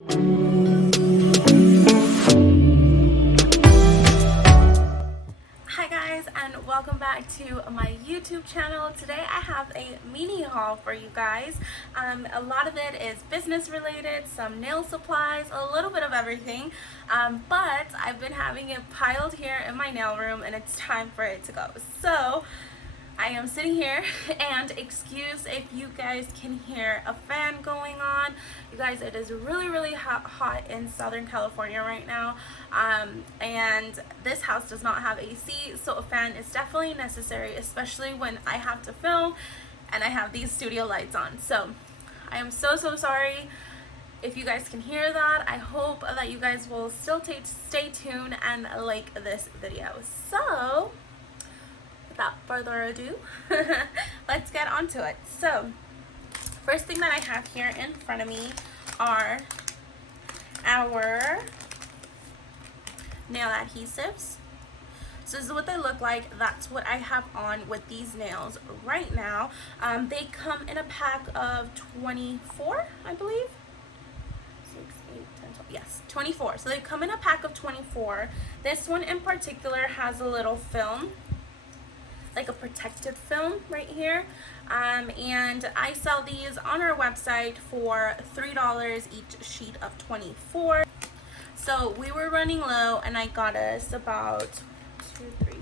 Hi guys, and welcome back to my YouTube channel. Today I have a mini haul for you guys. A lot of it is business related, some nail supplies, a little bit of everything, but I've been having it piled here in my nail room and it's time for it to go. So I am sitting here, and excuse if you guys can hear a fan going on. You guys, it is really hot in Southern California right now, and this house does not have AC, so a fan is definitely necessary, especially when I have to film and I have these studio lights on. So I am so sorry if you guys can hear that. I hope that you guys will still stay tuned and like this video. So without further ado, let's get on to it. So first thing that I have here in front of me are our nail adhesives. So this is what they look like. That's what I have on with these nails right now. They come in a pack of 24, I believe. 6, 8, 10, 12. Yes, 24. So they come in a pack of 24. This one in particular has a little film, like a protective film right here, and I sell these on our website for $3 each sheet of 24. So we were running low and I got us about 2, 3,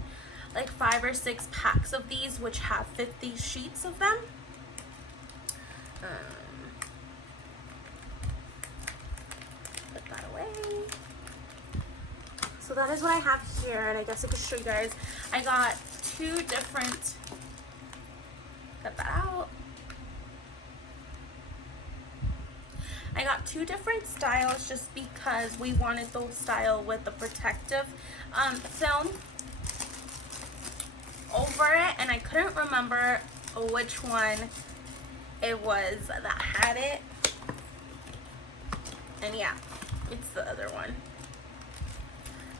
like 5 or 6 packs of these, which have 50 sheets of them. Put that away. So that is what I have here, and I guess I could show you guys. I got 2 different, cut that out. I got 2 different styles just because we wanted the style with the protective film over it, and I couldn't remember which one it was that had it. And yeah, it's the other one.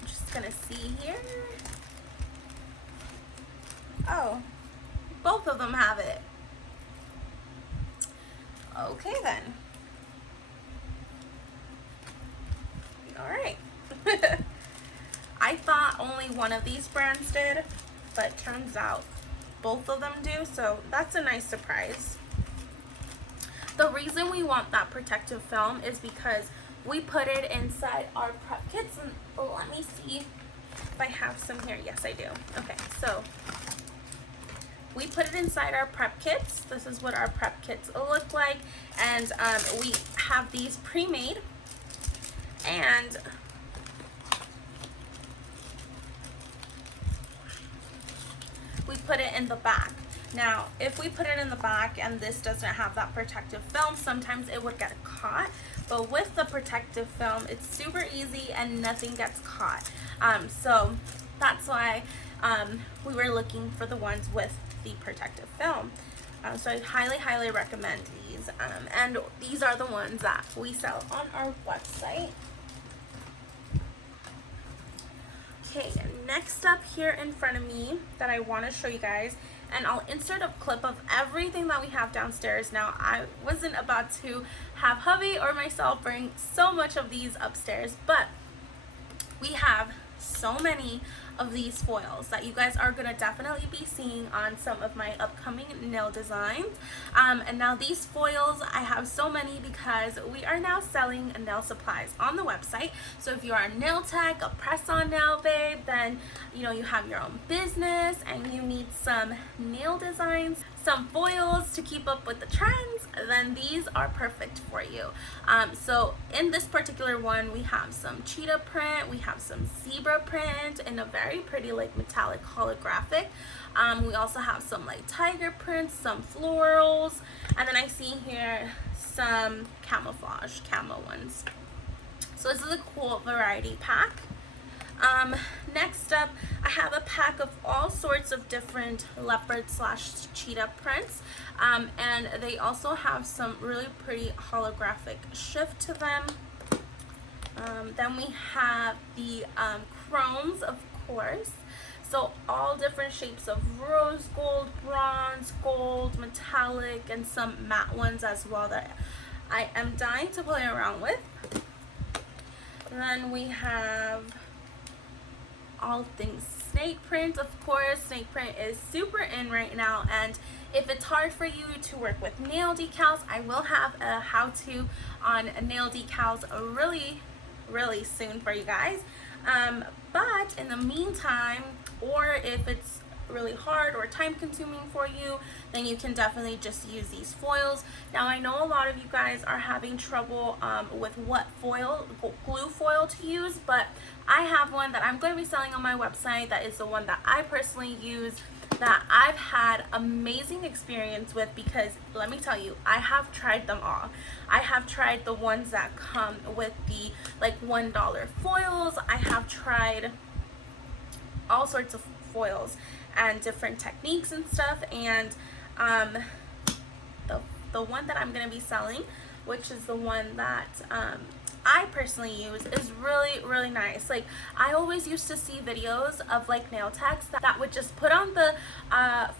I'm just gonna see here. Oh, both of them have it. Okay then. Alright. I thought only one of these brands did, but turns out both of them do, so that's a nice surprise. The reason we want that protective film is because we put it inside our prep kits, and let me see if I have some here. Yes, I do. Okay, so we put it inside our prep kits. This is what our prep kits look like, and we have these pre-made, and we put it in the back. Now, if we put it in the back and this doesn't have that protective film, sometimes it would get caught, but with the protective film, it's super easy and nothing gets caught. So that's why we were looking for the ones with the protective film. So I highly recommend these, and these are the ones that we sell on our website. Okay, next up here in front of me that I want to show you guys, and I'll insert a clip of everything that we have downstairs. Now, I wasn't about to have hubby or myself bring so much of these upstairs, but we have so many of these foils that you guys are gonna definitely be seeing on some of my upcoming nail designs. And now these foils, I have so many because we are now selling nail supplies on the website. So if you are a nail tech, a press-on nail babe, then you know you have your own business and you need some nail designs, some foils to keep up with the trends, then these are perfect for you. So in this particular one, we have some cheetah print, we have some zebra print in a very pretty like metallic holographic. We also have some like tiger prints, some florals, and then I see here some camouflage camo ones. So this is a cool variety pack. Next up, I have a pack of all sorts of different leopard / cheetah prints, and they also have some really pretty holographic shift to them. Then we have the chromes, of course. So all different shapes of rose gold, bronze, gold, metallic, and some matte ones as well that I am dying to play around with. Then we have all things snake print. Of course, snake print is super in right now, and if it's hard for you to work with nail decals, I will have a how-to on nail decals really soon for you guys. But in the meantime, or if it's really hard or time consuming for you, then you can definitely just use these foils. Now I know a lot of you guys are having trouble with what glue foil to use, but I have one that I'm going to be selling on my website that is the one that I personally use, that I've had amazing experience with, because let me tell you, I have tried them all. I have tried the ones that come with the like $1 foils. I have tried all sorts of foils and different techniques and stuff, and the one that I'm going to be selling, which is the one that I personally use, is really nice. Like, I always used to see videos of like nail techs that would just put on the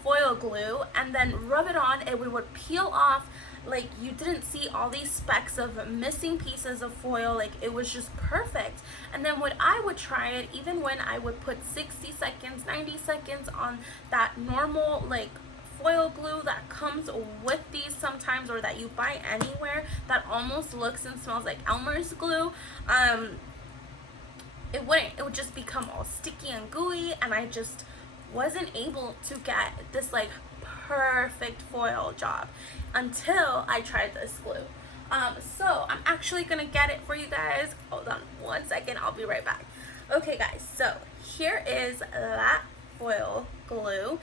foil glue and then rub it on, and it would peel off. Like, you didn't see all these specks of missing pieces of foil. Like, it was just perfect. And then when I would try it, even when I would put 60 seconds 90 seconds on that normal like foil glue that comes with these sometimes, or that you buy anywhere, that almost looks and smells like Elmer's glue, it would just become all sticky and gooey, and I just wasn't able to get this like perfect foil job until I tried this glue. So I'm actually gonna get it for you guys. Hold on one second, I'll be right back. Okay guys, so here is that foil glue.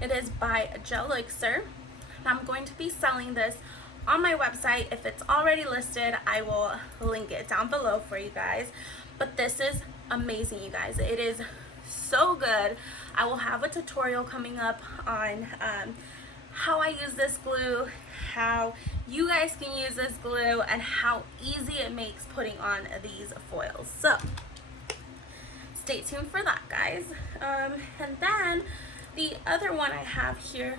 It is by Gelixir. I'm going to be selling this on my website. If it's already listed, I will link it down below for you guys. But this is amazing, you guys. It is so good. I will have a tutorial coming up on how I use this glue, how you guys can use this glue, and how easy it makes putting on these foils. So stay tuned for that, guys. And then the other one I have here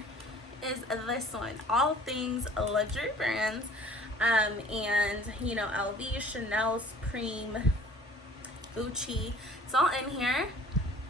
is this one, all things luxury brands, and you know, LV, Chanel, Supreme, Gucci. It's all in here.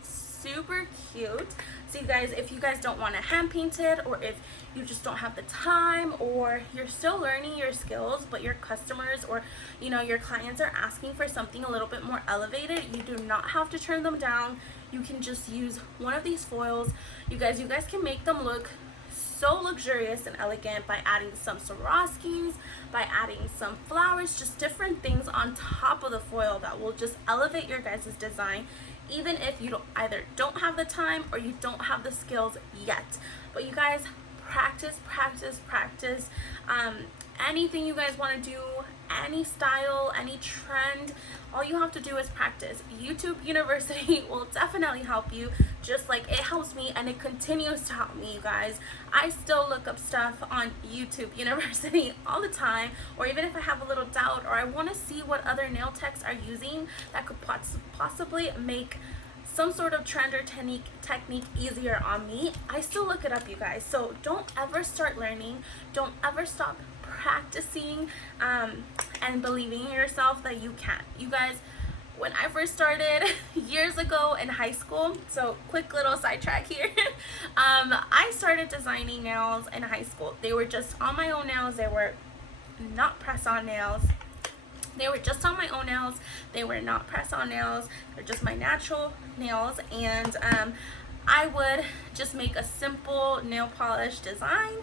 Super cute. So you guys, if you guys don't want to hand paint it, or if you just don't have the time, or you're still learning your skills but your customers, or you know, your clients are asking for something a little bit more elevated, you do not have to turn them down. You can just use one of these foils. You guys can make them look so luxurious and elegant by adding some Swarovskis, by adding some flowers, just different things on top of the foil that will just elevate your guys' design, even if you don't have the time or you don't have the skills yet. But you guys, practice. Anything you guys want to do, any style, any trend, all you have to do is practice. YouTube University will definitely help you, just like it helps me, and it continues to help me, you guys. I still look up stuff on YouTube University all the time, or even if I have a little doubt, or I want to see what other nail techs are using that could possibly make some sort of trend or technique easier on me, I still look it up, you guys. So don't ever start learning, don't ever stop practicing, and believing in yourself that you can. You guys, when I first started years ago in high school, so quick little sidetrack here, I started designing nails in high school. They were just on my own nails. They were not press-on nails. They were just on my own nails. They were not press-on nails. They're just my natural nails, and I would just make a simple nail polish design.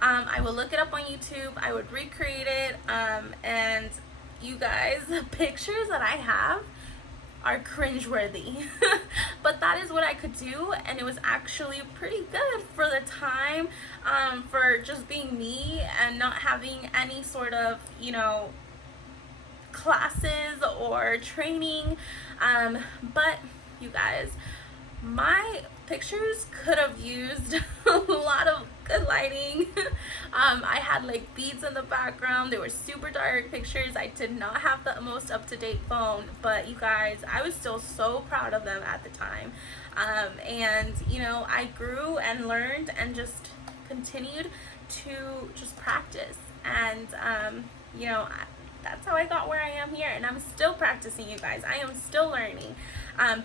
I would look it up on YouTube. I would recreate it, and you guys, the pictures that I have are cringeworthy. But that is what I could do, and it was actually pretty good for the time, for just being me and not having any sort of, you know, classes or training. But you guys, my pictures could have used a lot of good lighting. I had like beads in the background. They were super dark pictures. I did not have the most up-to-date phone, but you guys, I was still so proud of them at the time. And you know, I grew and learned and just continued to just practice, and you know, that's how I got where I am here, and I'm still practicing, you guys. I am still learning.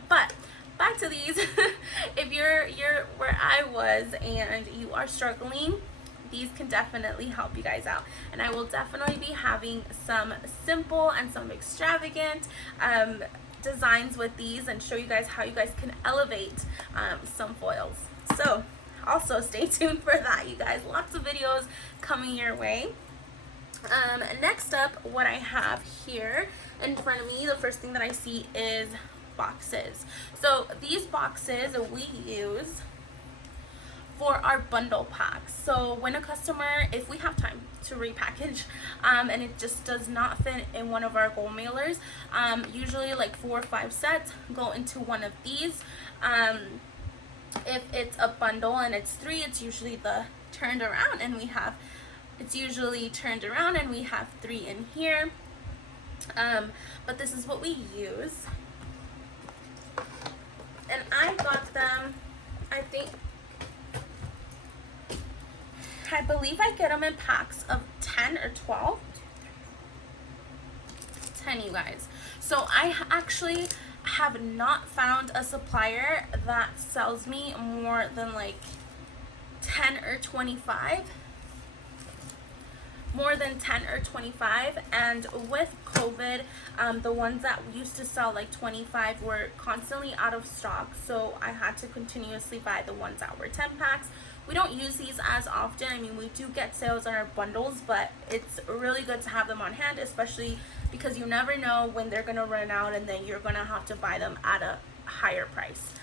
But back to these. If you're where I was and you are struggling, these can definitely help you guys out. And I will definitely be having some simple and some extravagant designs with these, and show you guys how you guys can elevate some foils. So also stay tuned for that, you guys. Lots of videos coming your way. Next up, what I have here in front of me, the first thing that I see is boxes. So these boxes we use for our bundle packs. So when a customer, if we have time to repackage and it just does not fit in one of our goal mailers, usually like 4 or 5 sets go into one of these. If it's a bundle and it's 3, it's usually the turned around, and we have, it's usually turned around and we have 3 in here. But this is what we use, and I got them, I believe I get them in packs of 10 or 12. 10, you guys. So I actually have not found a supplier that sells me more than like 10 or 25. More than 10 or 25. And with COVID, the ones that used to sell like 25 were constantly out of stock, so I had to continuously buy the ones that were 10 packs. We don't use these as often. I mean, we do get sales on our bundles, but it's really good to have them on hand, especially because you never know when they're gonna run out, and then you're gonna have to buy them at a higher price.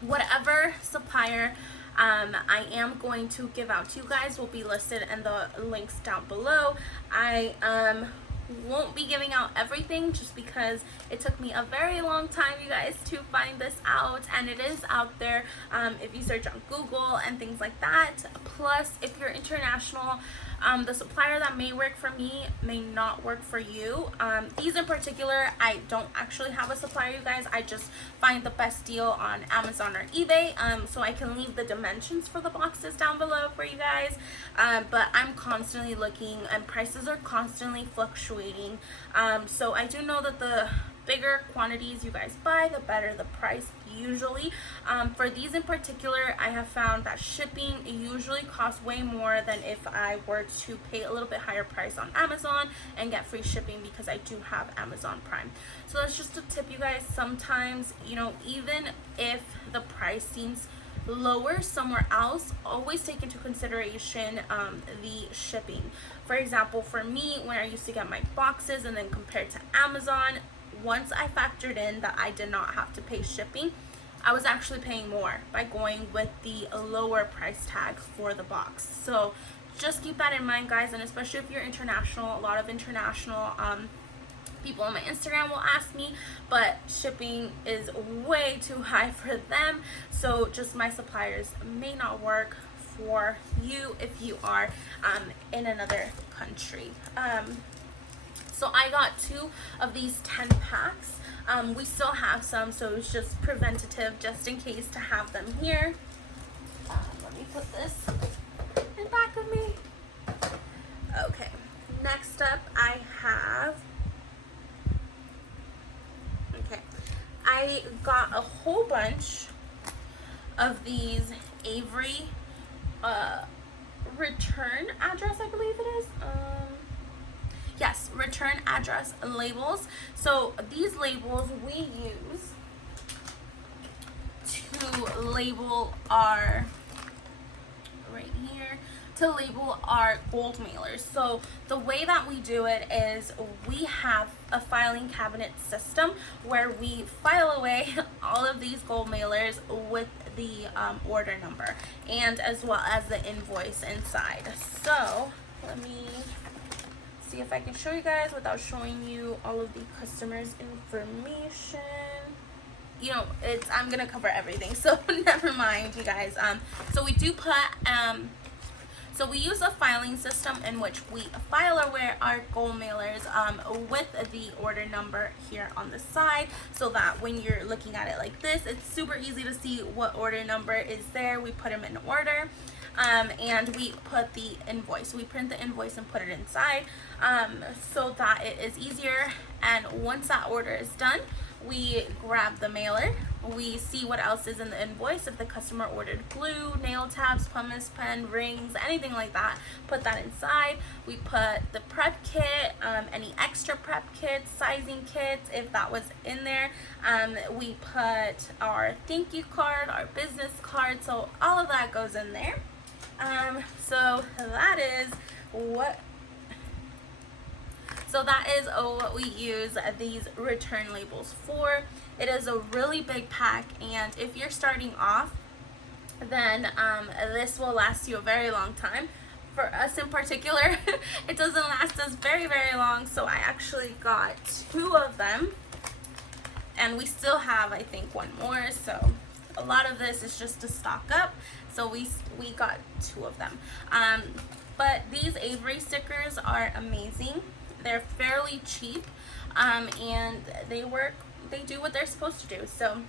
Whatever supplier I am going to give out to you guys will be listed in the links down below. I won't be giving out everything just because it took me a very long time, you guys, to find this out, and it is out there if you search on Google and things like that. Plus, if you're international, the supplier that may work for me may not work for you. These in particular, I don't actually have a supplier, you guys. I just find the best deal on Amazon or eBay, so I can leave the dimensions for the boxes down below for you guys. But I'm constantly looking, and prices are constantly fluctuating. So I do know that the bigger quantities you guys buy, the better the price usually. For these in particular, I have found that shipping usually costs way more than if I were to pay a little bit higher price on Amazon and get free shipping, because I do have Amazon Prime. So that's just a tip, you guys. Sometimes, you know, even if the price seems lower somewhere else, always take into consideration the shipping. For example, for me, when I used to get my boxes and then compared to Amazon, once I factored in that I did not have to pay shipping, I was actually paying more by going with the lower price tag for the box. So just keep that in mind, guys, and especially if you're international. A lot of international people on my Instagram will ask me, but shipping is way too high for them. So just my suppliers may not work for you if you are in another country. So I got 2 of these 10 packs. We still have some, so it's just preventative, just in case, to have them here. Let me put this in back of me. Okay, next up I have, I got a whole bunch of these Avery return address, I believe it is. Yes, return address labels. So these labels we use to label our, right here, to label our gold mailers. So the way that we do it is we have a filing cabinet system where we file away all of these gold mailers with the order number, and as well as the invoice inside. So let me see if I can show you guys without showing you all of the customers' information. You know, I'm gonna cover everything, so never mind, you guys. So we do put so we use a filing system in which we file away our gold mailers with the order number here on the side, so that when you're looking at it like this, it's super easy to see what order number is there. We put them in order. and we put the invoice. We print the invoice and put it inside, so that it is easier. And once that order is done, we grab the mailer, we see what else is in the invoice. If the customer ordered glue, nail tabs, pumice pen, rings, anything like that, put that inside. We put the prep kit, any extra prep kits, sizing kits, if that was in there. We put our thank you card, our business card, so all of that goes in there. So that is what we use these return labels for. It is a really big pack, and if you're starting off, then this will last you a very long time. For us in particular, it doesn't last us very long, so I actually got 2 of them, and we still have, I think, 1 more. So a lot of this is just to stock up, so we got 2 of them. But these Avery stickers are amazing. They're fairly cheap, and they do what they're supposed to do. So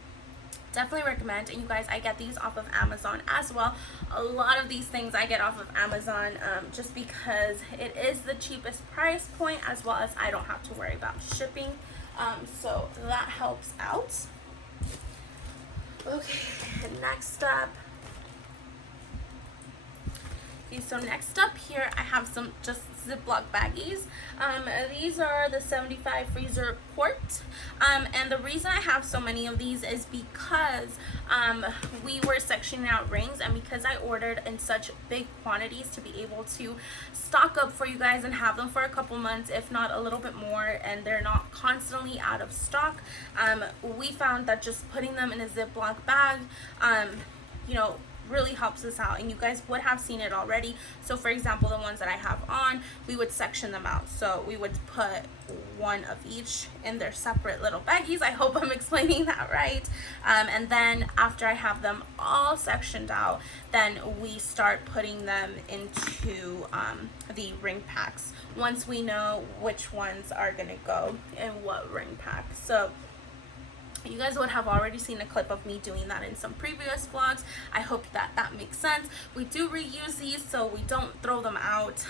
definitely recommend. And you guys, I get these off of Amazon as well. A lot of these things I get off of Amazon, just because it is the cheapest price point, as well as I don't have to worry about shipping. So that helps out. Okay, next up. Okay, so next up here, I have some just Ziploc baggies. These are the 75 freezer quart. And the reason I have so many of these is because we were sectioning out rings, and because I ordered in such big quantities to be able to stock up for you guys and have them for a couple months, if not a little bit more, and they're not constantly out of stock, we found that just putting them in a Ziploc bag, you know, really helps us out, and you guys would have seen it already. So for example, the ones that I have on, we would section them out. So we would put 1 of each in their separate little baggies. I hope I'm explaining that right. And then after I have them all sectioned out, then we start putting them into the ring packs once we know which ones are gonna go in what ring pack. So you guys would have already seen a clip of me doing that in some previous vlogs. I hope that makes sense. We do reuse these, so we don't throw them out.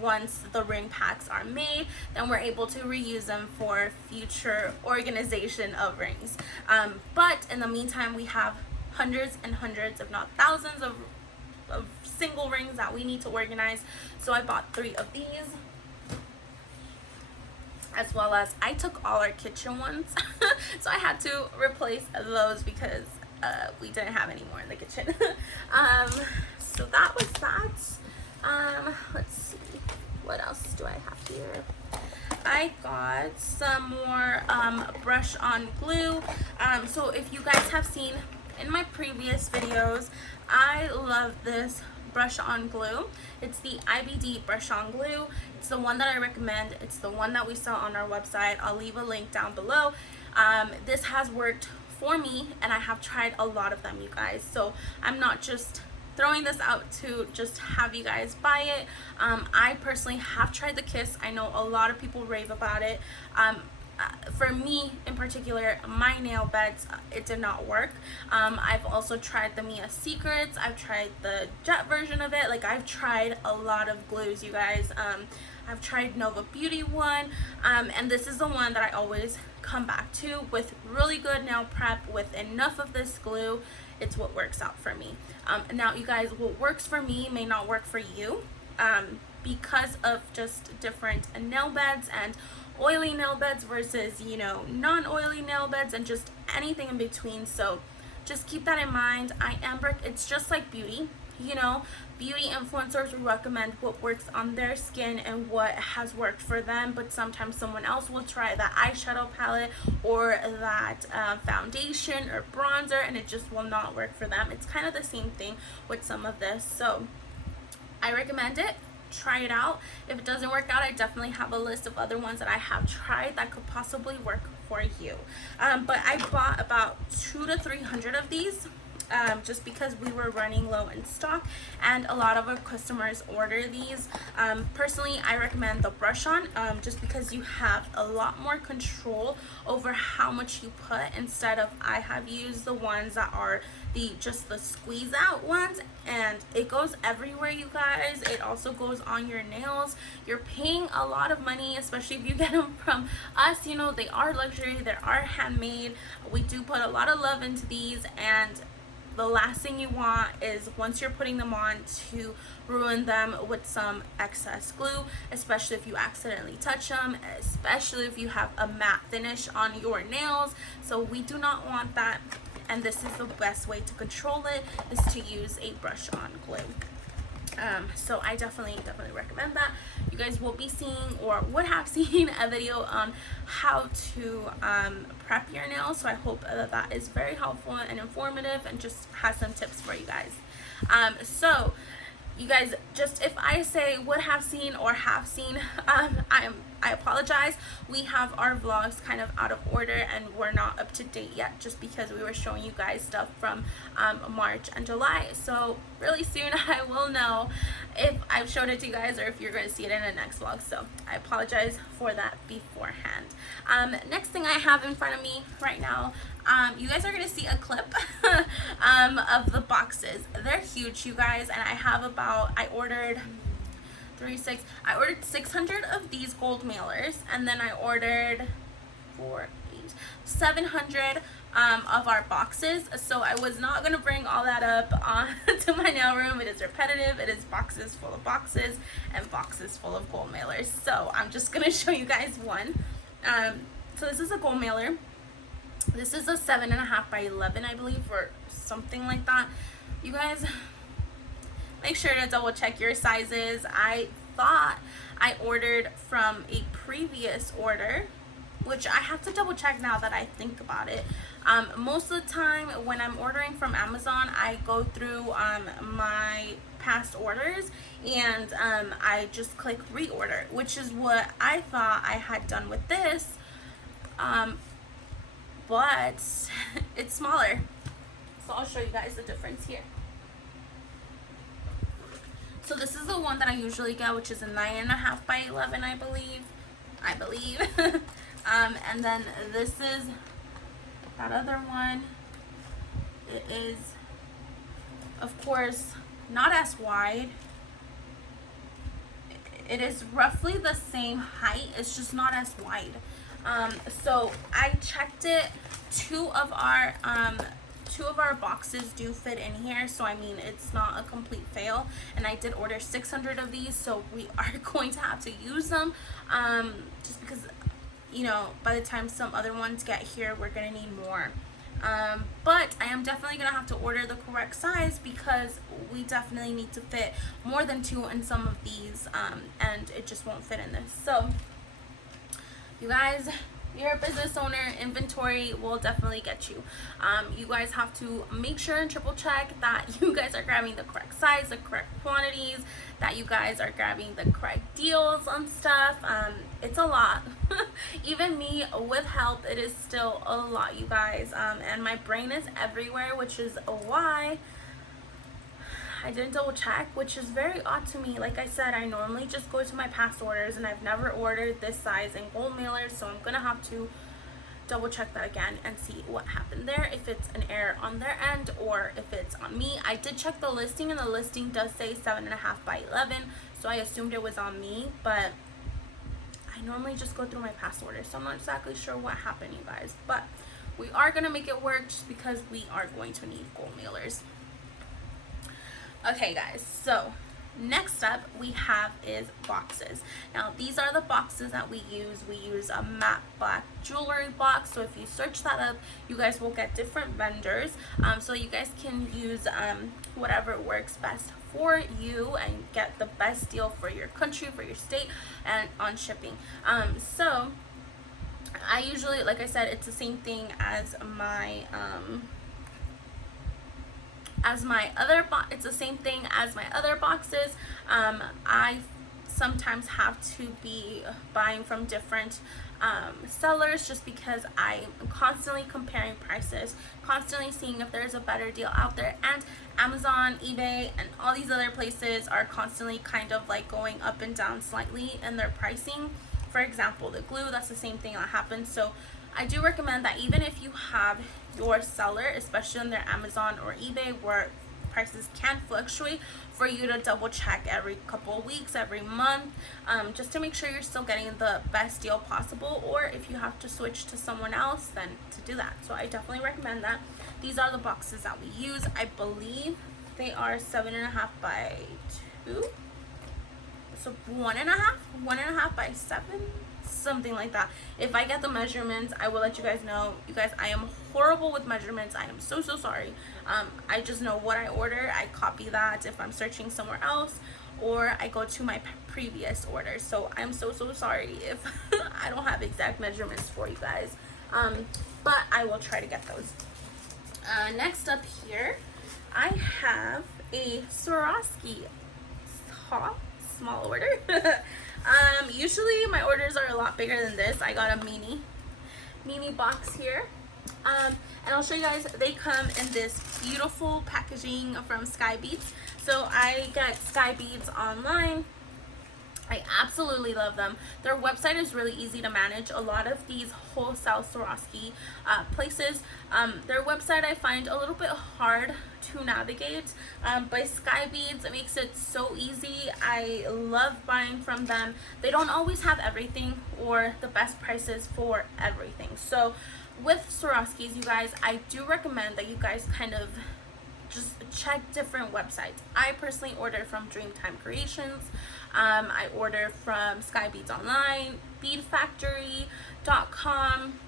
Once the ring packs are made, then we're able to reuse them for future organization of rings. But in the meantime, we have hundreds and hundreds, if not thousands of single rings that we need to organize. So I bought 3 of these, as well as I took all our kitchen ones. So I had to replace those because we didn't have any more in the kitchen. So that was that. Let's see, what else do I have here? I got some more brush on glue. So if you guys have seen in my previous videos, I love this brush on glue. It's the IBD brush on glue. It's the one that I recommend. It's the one that we sell on our website. I'll leave a link down below. This has worked for me, and I have tried a lot of them, you guys. So I'm not just throwing this out to just have you guys buy it. I personally have tried the Kiss. I know a lot of people rave about it. For me in particular, my nail beds, it did not work. I've also tried the Mia Secrets. I've tried the jet version of it. Like, I've tried a lot of glues, you guys. I've tried Nova Beauty one, and this is the one that I always come back to with really good nail prep, with enough of this glue. It's what works out for me. Now, you guys, what works for me may not work for you, because of just different nail beds and oily nail beds versus, you know, non-oily nail beds, and just anything in between. So just keep that in mind. It's just like beauty, you know, beauty influencers will recommend what works on their skin and what has worked for them, but sometimes someone else will try that eyeshadow palette or that foundation or bronzer, and it just will not work for them. It's kind of the same thing with some of this. So I recommend it. Try it out. If it doesn't work out, I definitely have a list of other ones that I have tried that could possibly work for you. But I bought about 200 to 300 of these. just because we were running low in stock and a lot of our customers order these. Personally, I recommend the brush on, just because you have a lot more control over how much you put, instead of I have used the ones that are just the squeeze out ones, and it goes everywhere, you guys. It also goes on your nails. You're paying a lot of money, especially if you get them from us. You know, they are luxury, they are handmade. We do put a lot of love into these, and the last thing you want is, once you're putting them on, to ruin them with some excess glue, especially if you accidentally touch them, especially if you have a matte finish on your nails. So we do not want that, and this is the best way to control it, is to use a brush on glue. So I definitely recommend that. You guys will be seeing, or would have seen, a video on how to prep your nails. So I hope that is very helpful and informative, and just has some tips for you guys. So you guys, just if I say would have seen or have seen, I apologize. We have our vlogs kind of out of order, and we're not up to date yet, just because we were showing you guys stuff from March and July. So really soon I will know if I've showed it to you guys, or if you're going to see it in the next vlog. So I apologize for that beforehand. Next thing I have in front of me right now, you guys are going to see a clip of the boxes. They're huge, you guys, and I ordered 600 of these gold mailers, and then I ordered 700 of our boxes. So I was not going to bring all that up to my nail room. It is repetitive. It is boxes full of boxes and boxes full of gold mailers. So I'm just going to show you guys one. So this is a gold mailer. This is a 7.5 by 11, I believe, or something like that. You guys, make sure to double check your sizes. I thought I ordered from a previous order, which I have to double check now that I think about it. Most of the time when I'm ordering from Amazon, I go through my past orders, and I just click reorder, which is what I thought I had done with this, but it's smaller. So I'll show you guys the difference here. So this is the one that I usually get, which is a 9.5 by 11, I believe. And then this is that other one. It is, of course, not as wide. It is roughly the same height, it's just not as wide. So I checked it. Two of our boxes do fit in here, so I mean, it's not a complete fail. And I did order 600 of these, so we are going to have to use them, just because, you know, by the time some other ones get here, we're gonna need more. But I am definitely gonna have to order the correct size, because we definitely need to fit more than 2 in some of these, and it just won't fit in this. So you guys, you're a business owner, inventory will definitely get you. You guys have to make sure and triple check that you guys are grabbing the correct size, the correct quantities, that you guys are grabbing the correct deals on stuff. It's a lot. Even me with help, it is still a lot, you guys. And my brain is everywhere, which is why I didn't double check, which is very odd to me. Like I said, I normally just go to my past orders, and I've never ordered this size in gold mailers, so I'm gonna have to double check that again and see what happened there, if it's an error on their end or if it's on me. I did check the listing, and the listing does say 7.5 by 11, so I assumed it was on me, but I normally just go through my past orders, so I'm not exactly sure what happened, you guys. But we are gonna make it work, just because we are going to need gold mailers. Okay guys, so next up we have is boxes. Now these are the boxes that we use. We use a matte black jewelry box, so if you search that up, you guys will get different vendors, so you guys can use whatever works best for you and get the best deal for your country, for your state, and on shipping. So I usually, like I said, it's the same thing as my it's the same thing as my other boxes. I sometimes have to be buying from different sellers, just because I'm constantly comparing prices, constantly seeing if there's a better deal out there. And Amazon, eBay, and all these other places are constantly kind of like going up and down slightly in their pricing. For example, the glue, that's the same thing that happens. So I do recommend that even if you have your seller, especially on their Amazon or eBay, where prices can fluctuate, for you to double check every couple of weeks, every month, just to make sure you're still getting the best deal possible. Or if you have to switch to someone else, then to do that. So I definitely recommend that. These are the boxes that we use. I believe they are 7.5 by 2, so 1.5 by 7, something like that. If I get the measurements, I will let you guys know. You guys, I am horrible with measurements. I am so sorry. I just know what I order. I copy that if I'm searching somewhere else, or I go to my previous orders. So I'm so sorry if I don't have exact measurements for you guys, but I will try to get those. Next up here, I have a Swarovski haul, small order. Usually my orders are a lot bigger than this. I got a mini box here, and I'll show you guys. They come in this beautiful packaging from Sky Beads. So I get Sky Beads online. I absolutely love them. Their website is really easy to manage. A lot of these wholesale Swarovski places, their website I find a little bit hard to navigate, but Sky Beads, it makes it so easy. I love buying from them. They don't always have everything or the best prices for everything. So with Swarovskis, you guys, I do recommend that you guys kind of just check different websites. I personally order from Dreamtime Creations. I order from Sky Beads Online, beadfactory.com.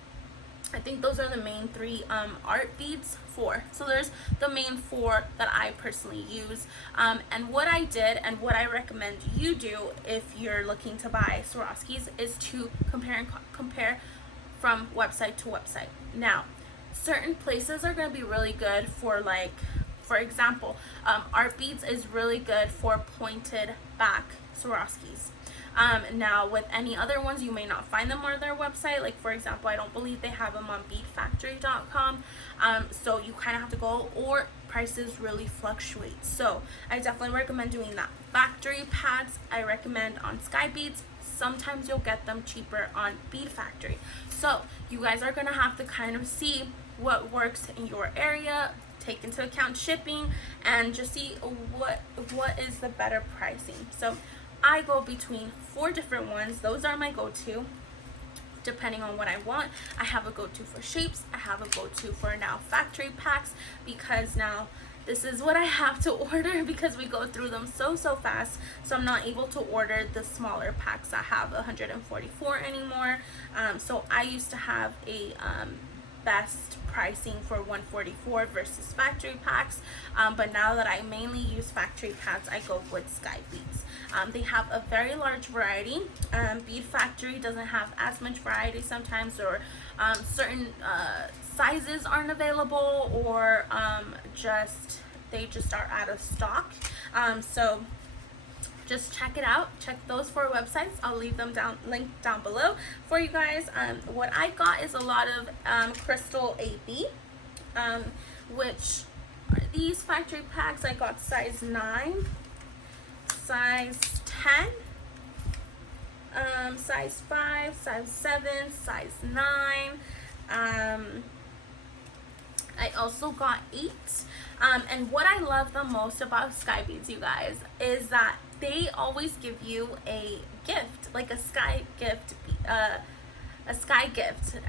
I think those are the main 3. Art Beads, 4. So there's the main 4 that I personally use. And what I did, and what I recommend you do if you're looking to buy Swarovskis, is to compare from website to website. Now, certain places are going to be really good for, like, for example, Art Beads is really good for pointed back Swarovskis. Now with any other ones, you may not find them on their website. Like for example, I don't believe they have them on beadfactory.com. So you kind of have to go, or prices really fluctuate. So I definitely recommend doing that. Factory pads, I recommend on Sky Beads. Sometimes you'll get them cheaper on Bead Factory. So you guys are gonna have to kind of see what works in your area, take into account shipping, and just see what is the better pricing. So I go between 4 different ones. Those are my go-to depending on what I want. I have a go-to for shapes. I have a go-to for now factory packs, because now this is what I have to order because we go through them so fast. So I'm not able to order the smaller packs that have 144 anymore. So I used to have a best pricing for 144 versus factory packs, but now that I mainly use factory packs, I go with Sky Beads. They have a very large variety. Bead Factory doesn't have as much variety sometimes, or certain sizes aren't available, or they just are out of stock. So just check it out. Check those 4 websites. I'll leave them linked down below for you guys. What I got is a lot of Crystal AB, which are these factory packs. I got size 9, size 10, size 5, size 7, size 9. I also got 8. And what I love the most about Sky Beads, you guys, is that they always give you a gift, like a sky gift, I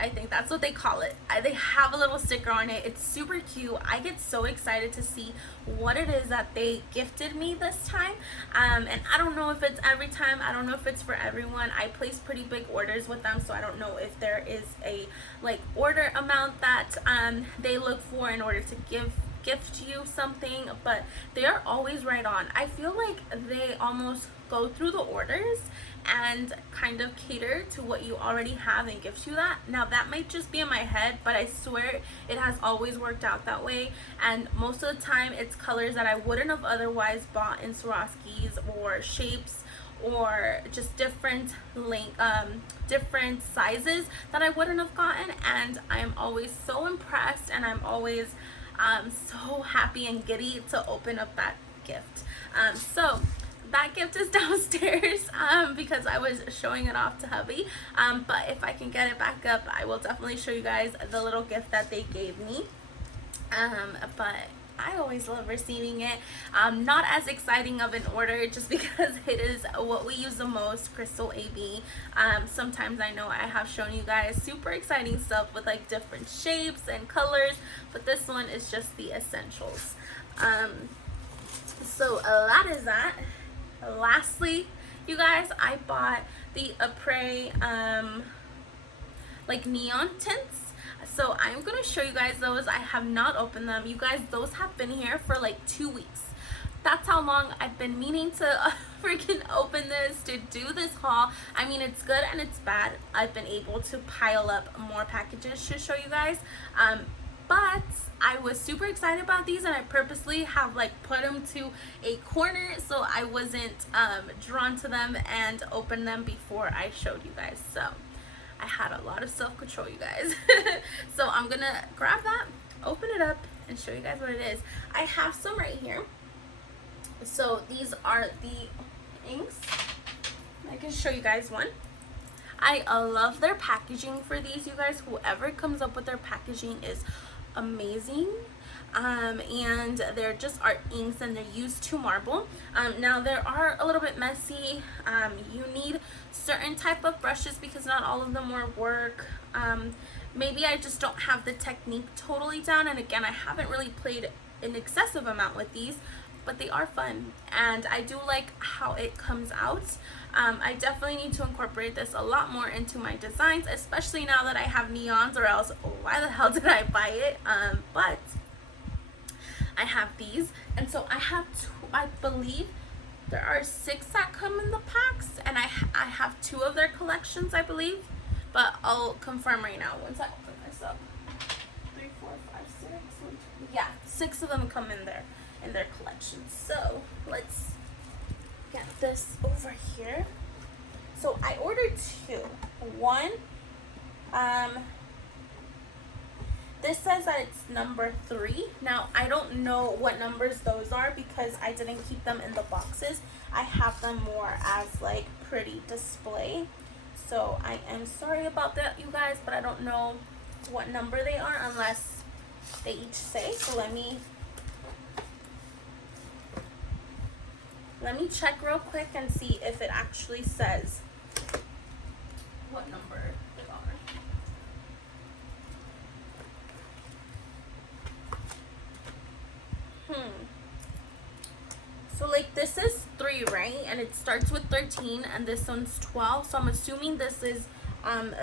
think that's what they call it. They have a little sticker on it. It's super cute. I get so excited to see what it is that they gifted me this time. And I don't know if it's every time. I don't know if it's for everyone. I place pretty big orders with them, so I don't know if there is a like order amount that they look for in order to gift you something, but they are always right on. I feel like they almost go through the orders and kind of cater to what you already have and gift you that. Now that might just be in my head, but I swear it has always worked out that way, and most of the time it's colors that I wouldn't have otherwise bought in Swarovskis, or shapes, or just different length, different sizes that I wouldn't have gotten, and I'm always so impressed, and I'm always so happy and giddy to open up that gift. So that gift is downstairs because I was showing it off to hubby, but if I can get it back up, I will definitely show you guys the little gift that they gave me. But I always love receiving it. Not as exciting of an order just because it is what we use the most, Crystal AB. Sometimes I know I have shown you guys super exciting stuff with like different shapes and colors, but this one is just the essentials. So that is that. Lastly, you guys, I bought the Apres like neon tints. So I'm gonna show you guys those. I have not opened them. You guys, those have been here for like 2 weeks. That's how long I've been meaning to freaking open this, to do this haul. I mean, it's good and it's bad. I've been able to pile up more packages to show you guys. But I was super excited about these, and I purposely have like put them to a corner so I wasn't drawn to them and open them before I showed you guys. So I had a lot of self-control, you guys. So I'm gonna grab that, open it up, and show you guys what it is. I have some right here. So these are the inks. I can show you guys one. I love their packaging for these, you guys. Whoever comes up with their packaging is amazing. And they're just art inks, and they're used to marble. Now they are a little bit messy. You need certain type of brushes because not all of them will work. Maybe I just don't have the technique totally down, and again, I haven't really played an excessive amount with these, but they are fun, and I do like how it comes out. I definitely need to incorporate this a lot more into my designs, especially now that I have neons, or else why the hell did I buy it? But I have these, and so I have two, I believe there are 6 that come in the packs, and I have 2 of their collections, I believe, but I'll confirm right now once I open this up. 3, 4, 5, 6, 1, 2, yeah, 6 of them come in their collections. So let's get this over here. So I ordered 2. One, this says that it's number 3. Now, I don't know what numbers those are because I didn't keep them in the boxes. I have them more as like pretty display. So I am sorry about that, you guys, but I don't know what number they are unless they each say. So let me check real quick and see if it actually says what number they are. So like this is 3, right? And it starts with 13, and this one's 12. So I'm assuming this is I'm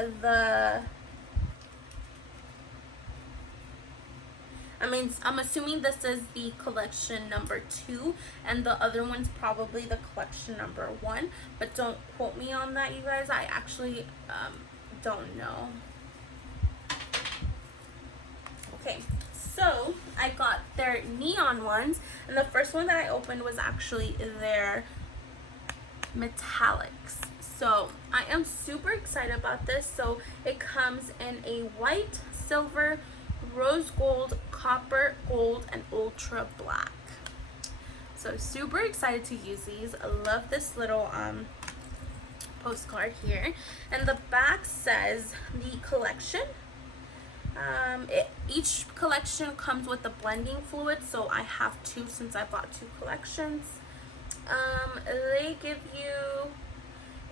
assuming this is the collection number 2, and the other one's probably the collection number 1. But don't quote me on that, you guys. I actually don't know. Okay. So I got their neon ones, and the first one that I opened was actually their metallics. So I am super excited about this. So it comes in a white, silver, rose gold, copper, gold, and ultra black. So super excited to use these. I love this little postcard here, and the back says the collection. Each collection comes with a blending fluid, so I have 2 since I bought 2 collections. They give you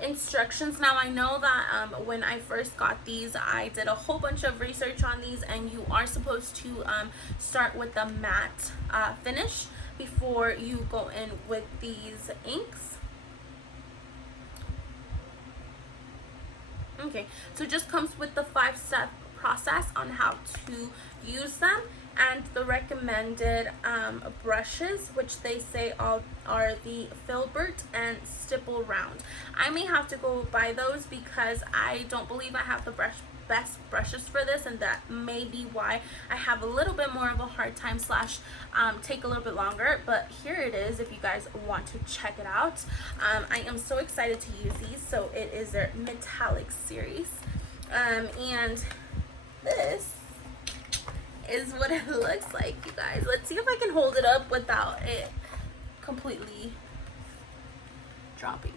instructions. Now I know that when I first got these, I did a whole bunch of research on these, and you are supposed to start with the matte finish before you go in with these inks. Okay, so it just comes with the 5-step process on how to use them, and the recommended brushes, which they say are the Filbert and Stipple Round. I may have to go buy those because I don't believe I have the best brushes for this, and that may be why I have a little bit more of a hard time slash take a little bit longer. But here it is if you guys want to check it out. I am so excited to use these. So it is their metallic series, and this is what it looks like, you guys. Let's see if I can hold it up without it completely dropping.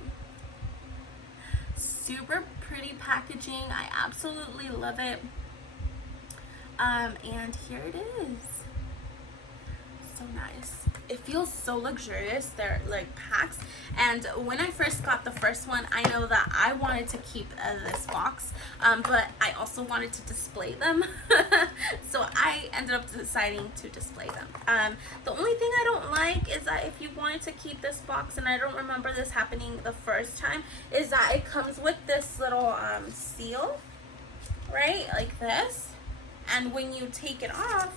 Super pretty packaging. I absolutely love it. And here it is. So nice. It feels so luxurious. They're like packs, and when I first got the first one, I know that I wanted to keep this box, but I also wanted to display them. So I ended up deciding to display them. The only thing I don't like is that if you wanted to keep this box, and I don't remember this happening the first time, is that it comes with this little seal, right, like this, and when you take it off,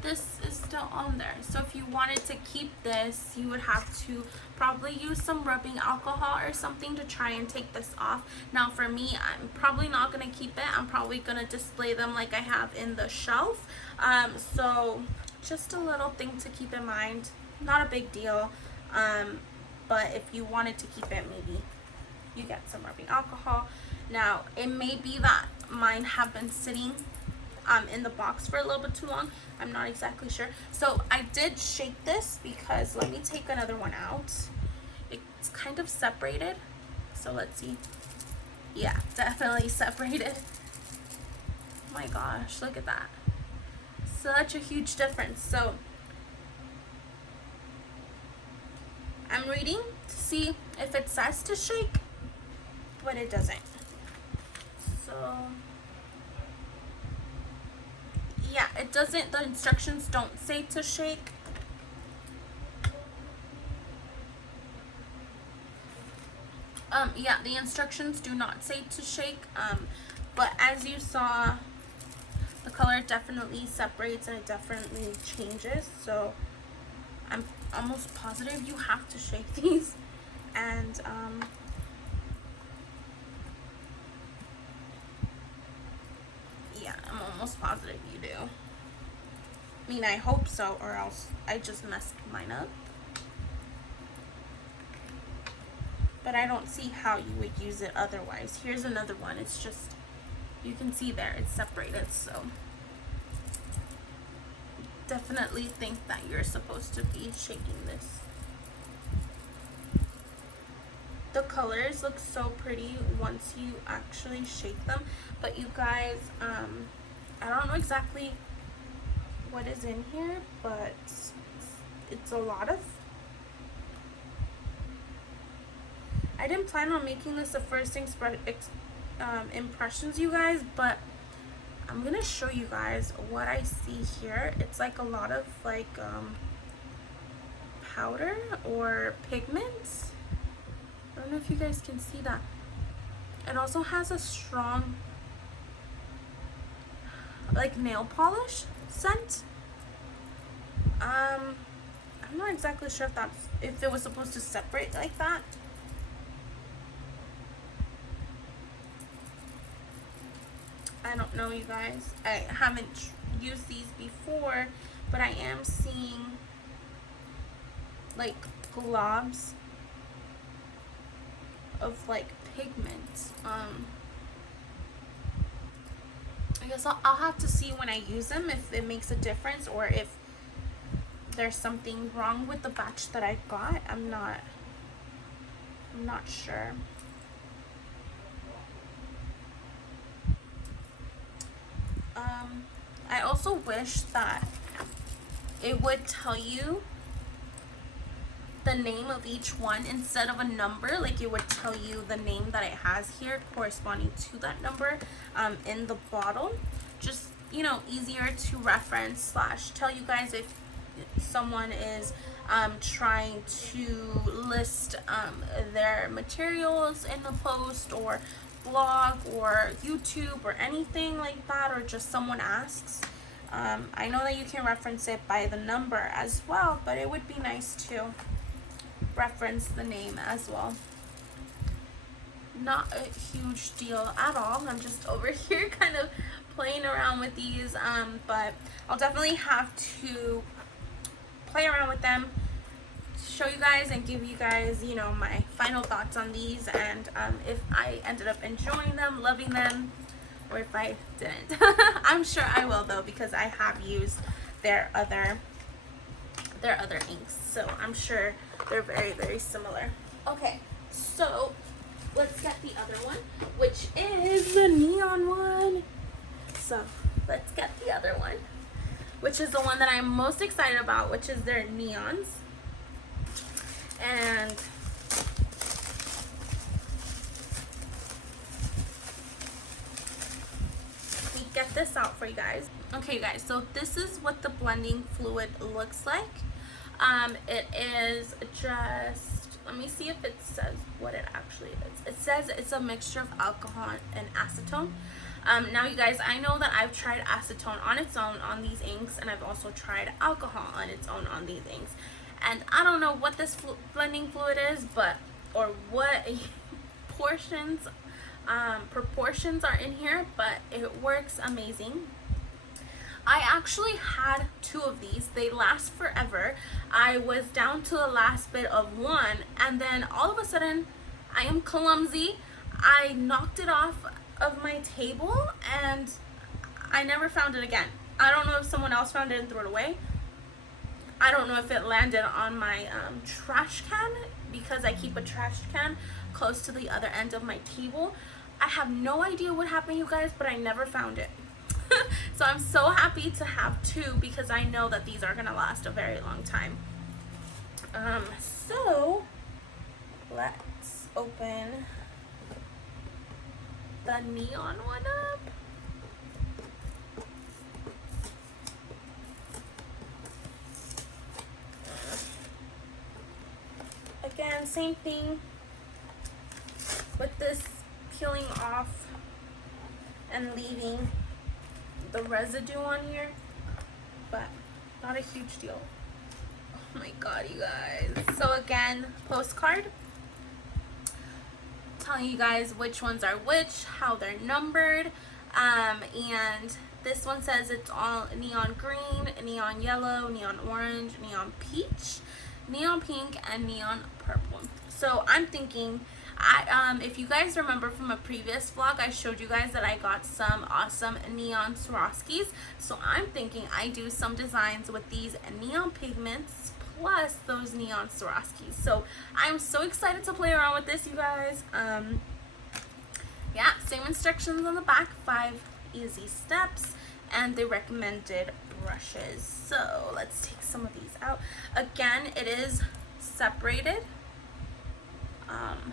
this is still on there. So if you wanted to keep this, you would have to probably use some rubbing alcohol or something to try and take this off. Now for me, I'm probably not going to keep it. I'm probably going to display them like I have in the shelf. So just a little thing to keep in mind. Not a big deal. But if you wanted to keep it, maybe you get some rubbing alcohol. Now it may be that mine have been sitting in the box for a little bit too long. I'm not exactly sure. So I did shake this because, let me take another one out. It's kind of separated. So let's see. Yeah, definitely separated. Oh my gosh, look at that. Such a huge difference. So I'm reading to see if it says to shake, but it doesn't. So yeah, it doesn't, the instructions don't say to shake. Yeah, the instructions do not say to shake, but as you saw, the color definitely separates and it definitely changes. So I'm almost positive you have to shake these, and yeah, I'm almost positive you do. I mean, I hope so, or else I just messed mine up. But I don't see how you would use it otherwise. Here's another one. It's just, you can see there, it's separated. So definitely think that you're supposed to be shaking this. The colors look so pretty once you actually shake them, but you guys, I don't know exactly what is in here, but it's a lot of, I didn't plan on making this the first impressions, you guys, but I'm gonna show you guys what I see here. It's like a lot of like powder or pigments. I don't know if you guys can see that. It also has a strong like nail polish scent. I'm not exactly sure if it was supposed to separate like that. I don't know, you guys. I haven't used these before, but I am seeing like globs of like pigment. I guess I'll have to see when I use them if it makes a difference, or if there's something wrong with the batch that I got. I'm not sure. I also wish that it would tell you the name of each one instead of a number. Like it would tell you the name that it has here corresponding to that number in the bottle. Just, you know, easier to reference slash tell you guys if someone is trying to list their materials in the post, or blog or YouTube or anything like that, or just someone asks, I know that you can reference it by the number as well, but it would be nice to reference the name as well. Not a huge deal at all. I'm just over here kind of playing around with these, but I'll definitely have to play around with them, show you guys and give you guys, you know, my final thoughts on these, and if I ended up enjoying them, loving them, or if I didn't. I'm sure I will though, because I have used their other inks, so I'm sure they're very, very similar. Okay, so let's get the other one, which is the neon one. So let's get the other one, which is the one that I'm most excited about, which is their neons. And let me get this out for you guys. Okay, you guys, so this is what the blending fluid looks like. It is just, let me see if it says what it actually is. It says it's a mixture of alcohol and acetone. Now you guys, I know that I've tried acetone on its own on these inks, and I've also tried alcohol on its own on these inks. And I don't know what this blending fluid is, but, or what proportions are in here, but it works amazing. I actually had 2 of these. They last forever. I was down to the last bit of one, and then all of a sudden, I am clumsy. I knocked it off of my table, and I never found it again. I don't know if someone else found it and threw it away. I don't know if it landed on my trash can, because I keep a trash can close to the other end of my table. I have no idea what happened, you guys, but I never found it. So I'm so happy to have 2, because I know that these are gonna last a very long time. So let's open the neon one up. Again, same thing with this peeling off and leaving the residue on here, but not a huge deal. Oh my god, you guys. So again, postcard telling you guys which ones are which, how they're numbered, and this one says it's all neon green, neon yellow, neon orange, neon peach, neon pink, and neon purple. So I'm thinking, if you guys remember from a previous vlog, I showed you guys that I got some awesome neon Swarovskis. So I'm thinking I do some designs with these neon pigments plus those neon Swarovskis. So I'm so excited to play around with this, you guys. Yeah, same instructions on the back, 5 easy steps, and the recommended brushes. So let's take some of these out. Again, it is separated.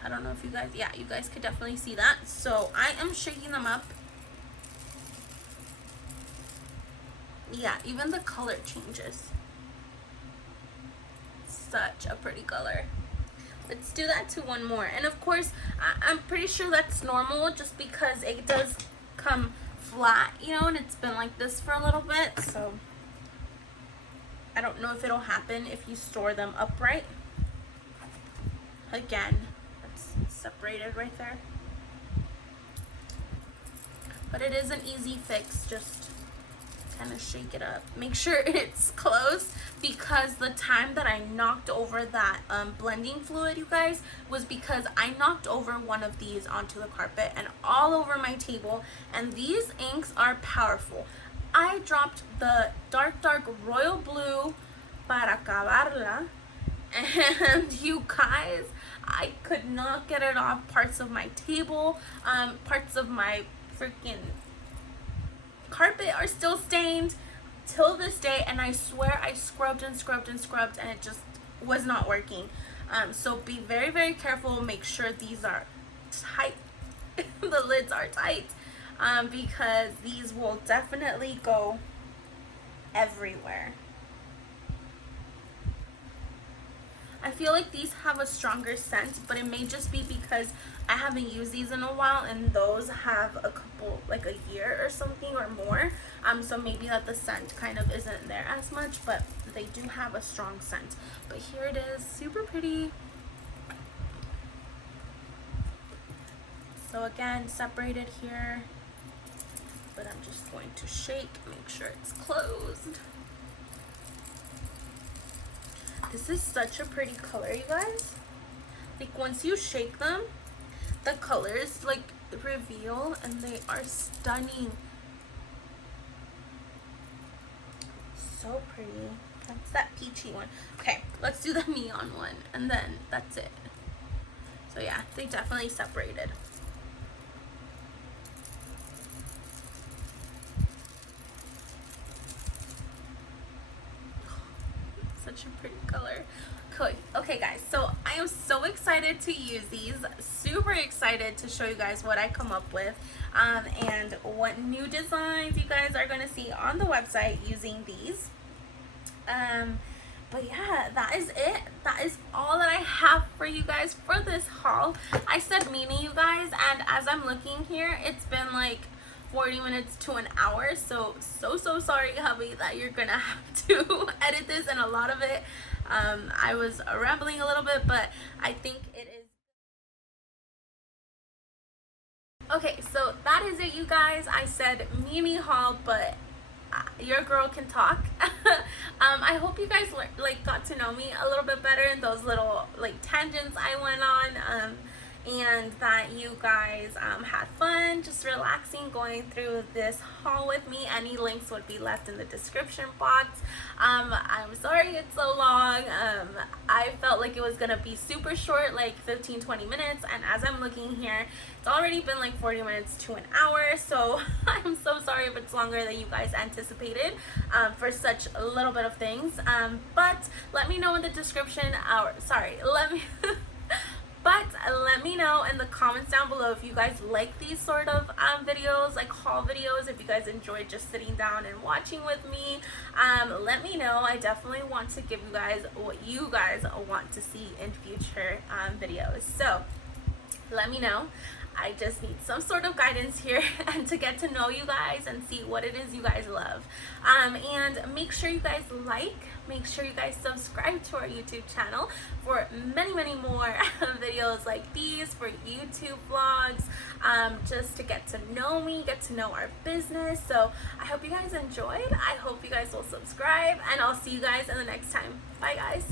I don't know if you guys, yeah, you guys could definitely see that. So I am shaking them up. Yeah, even the color changes. Such a pretty color. Let's do that to one more. And of course, I'm pretty sure that's normal, just because it does come flat, you know, and it's been like this for a little bit. So I don't know if it'll happen if you store them upright. Again, it's separated right there. But it is an easy fix, just kind of shake it up. Make sure it's closed, because the time that I knocked over that blending fluid, you guys, was because I knocked over one of these onto the carpet and all over my table, and these inks are powerful. I dropped the dark royal blue para acabarla, and you guys, I could not get it off. Parts of my table, parts of my freaking carpet are still stained till this day, and I swear I scrubbed and scrubbed and scrubbed, and it just was not working. So be very, very careful. Make sure these are tight. The lids are tight, because these will definitely go everywhere. I feel like these have a stronger scent, but it may just be because I haven't used these in a while, and those have a couple, like a year or something or more. So maybe that the scent kind of isn't there as much, but they do have a strong scent. But here it is, super pretty. So again, separated here, but I'm just going to shake, make sure it's closed. This is such a pretty color, you guys. Like once you shake them, the colors like reveal and they are stunning. So pretty. That's that peachy one. Okay, let's do the neon one and then that's it. So yeah, they definitely separated. Such a pretty color. Okay guys, so I am so excited to use these, super excited to show you guys what I come up with, and what new designs you guys are going to see on the website using these. But yeah, that is it. That is all that I have for you guys for this haul. I said mini, you guys, and as I'm looking here, it's been like 40 minutes to an hour, so sorry, hubby, that you're gonna have to edit this, and a lot of it I was rambling a little bit, but I think it is okay. So that is it, you guys. I said mini haul, but your girl can talk. I hope you guys like got to know me a little bit better in those little like tangents I went on, and that you guys had fun just relaxing going through this haul with me. Any links would be left in the description box. I'm sorry it's so long. I felt like it was gonna be super short, like 15-20 minutes, and as I'm looking here, it's already been like 40 minutes to an hour, so I'm so sorry if it's longer than you guys anticipated for such a little bit of things, but let me know in the description, but let me know in the comments down below if you guys like these sort of videos, like haul videos, if you guys enjoy just sitting down and watching with me. Let me know. I definitely want to give you guys what you guys want to see in future videos. So let me know. I just need some sort of guidance here and to get to know you guys and see what it is you guys love. And make sure you guys make sure you guys subscribe to our YouTube channel for many more videos like these, for YouTube vlogs, just to get to know me, get to know our business. So I hope you guys enjoyed. I hope you guys will subscribe, and I'll see you guys in the next time. Bye guys.